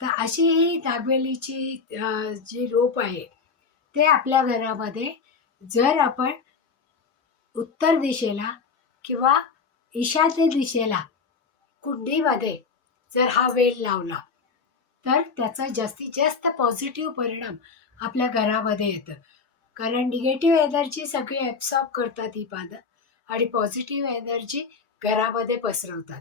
तर अशी ही नागवेलीची जी रोप आहे ते आपल्या घरामध्ये जर आपण उत्तर दिशेला किंवा ईशान्य दिशेला कुंडीमध्ये जर हा वेल लावला तर त्याचा जास्तीत जास्त पॉझिटिव्ह परिणाम आपल्या घरामध्ये येतं. कारण निगेटिव्ह एनर्जी सगळी ॲब्सॉर्ब करतात ही पानं आणि पॉझिटिव्ह एनर्जी घरामध्ये पसरवतात.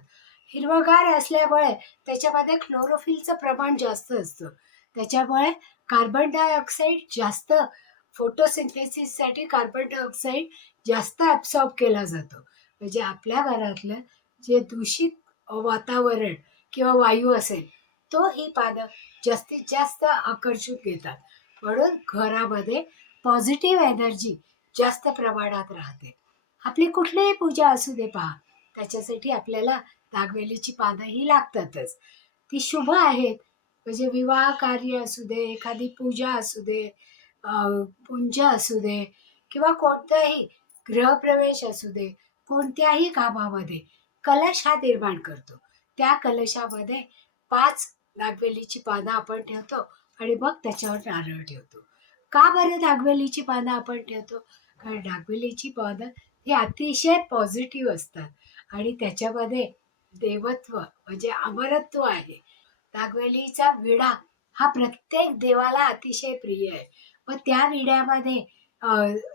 हिरवंगार असल्यामुळे त्याच्यामध्ये क्लोरोफिलचं प्रमाण जास्त असतं. त्याच्यामुळे कार्बन डायऑक्साईड जास्त फोटोसिंथेसिससाठी कार्बन डायऑक्साईड जास्त ॲब्सॉर्ब केला जातो. म्हणजे आपल्या घरातलं जे दूषित वातावरण किंवा वायू असेल तो ही पानं जास्तीत जास्त आकर्षून घेतात. म्हणून घरामध्ये पॉझिटिव्ह एनर्जी जास्त प्रमाणात राहते. आपली कुठलीही पूजा असू दे पहा, त्याच्यासाठी आपल्याला नागवेलीची पानं ही लागतातच. ती शुभ आहेत. म्हणजे विवाह कार्य असू दे, एखादी पूजा असू दे, पुंज असू दे किंवा कोणताही गृहप्रवेश असू दे, कोणत्याही कामामध्ये कलश हा निर्माण करतो. त्या कलशामध्ये 5 नागवेलीची पानं आपण ठेवतो आणि मग त्याच्यावर नारळ ठेवतो. का बरं नागवेलीची पानं आपण ठेवतो? कारण नागवेलीची पानं ही अतिशय पॉझिटिव्ह असतात आणि त्याच्यामध्ये देवत्व म्हणजे अमरत्व आहे. नागवेलीचा विडा हा प्रत्येक देवाला अतिशय प्रिय आहे. मग त्या विड्यामध्ये अ,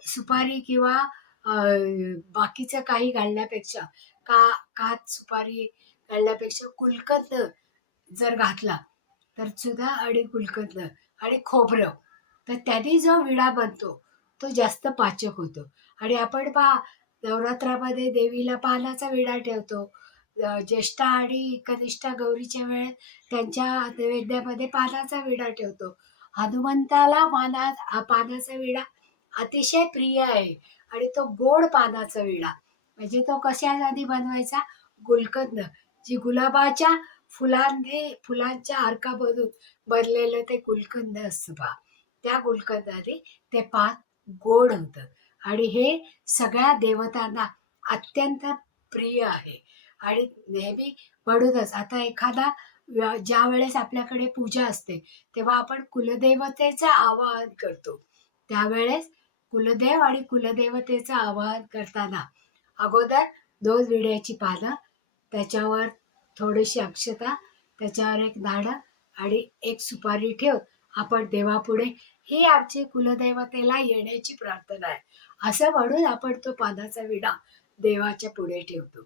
सुपारी किंवा अ, बाकीचं काही घालण्यापेक्षा काच सुपारी घालण्यापेक्षा गुलकंद जर घातला तर सुद्धा आणि गुलकंद आणि खोबरं तर त्याने जो विडा बनतो तो जास्त पाचक होतो. आणि आपण पहा नवरात्रामध्ये देवीला पानाचा विडा ठेवतो. ज्येष्ठा आणि कनिष्ठा गौरीच्या वेळेत त्यांच्या नैवेद्यामध्ये पानाचा विडा ठेवतो. हनुमंताला पानाचा विडा अतिशय प्रिय आहे आणि तो गोड पानाचा विडा म्हणजे तो कशासाठी बनवायचा? गुलकंद जी गुलाबाच्या फुलांच्या अर्कामधून बनलेलं ते गुलकंद असतं पहा, त्या गुलकंदाने ते पान गोड होतं आणि हे सगळ्या देवतांना अत्यंत प्रिय आहे. आणि नेहमी म्हणूनच आता ज्या वेळेस आपल्याकडे पूजा असते तेव्हा आपण कुलदेवतेचं आवाहन करतो. त्यावेळेस कुलदेव आणि कुलदेवतेचं आवाहन करताना अगोदर 2 विड्याची पानं, त्याच्यावर थोडीशी अक्षता, त्याच्यावर एक नाणं आणि एक सुपारी ठेवून आपण देवापुढे ही आमची कुलदेवतेला येण्याची प्रार्थना आहे असं म्हणून आपण तो पानाचा विडा देवाच्या पुढे ठेवतो.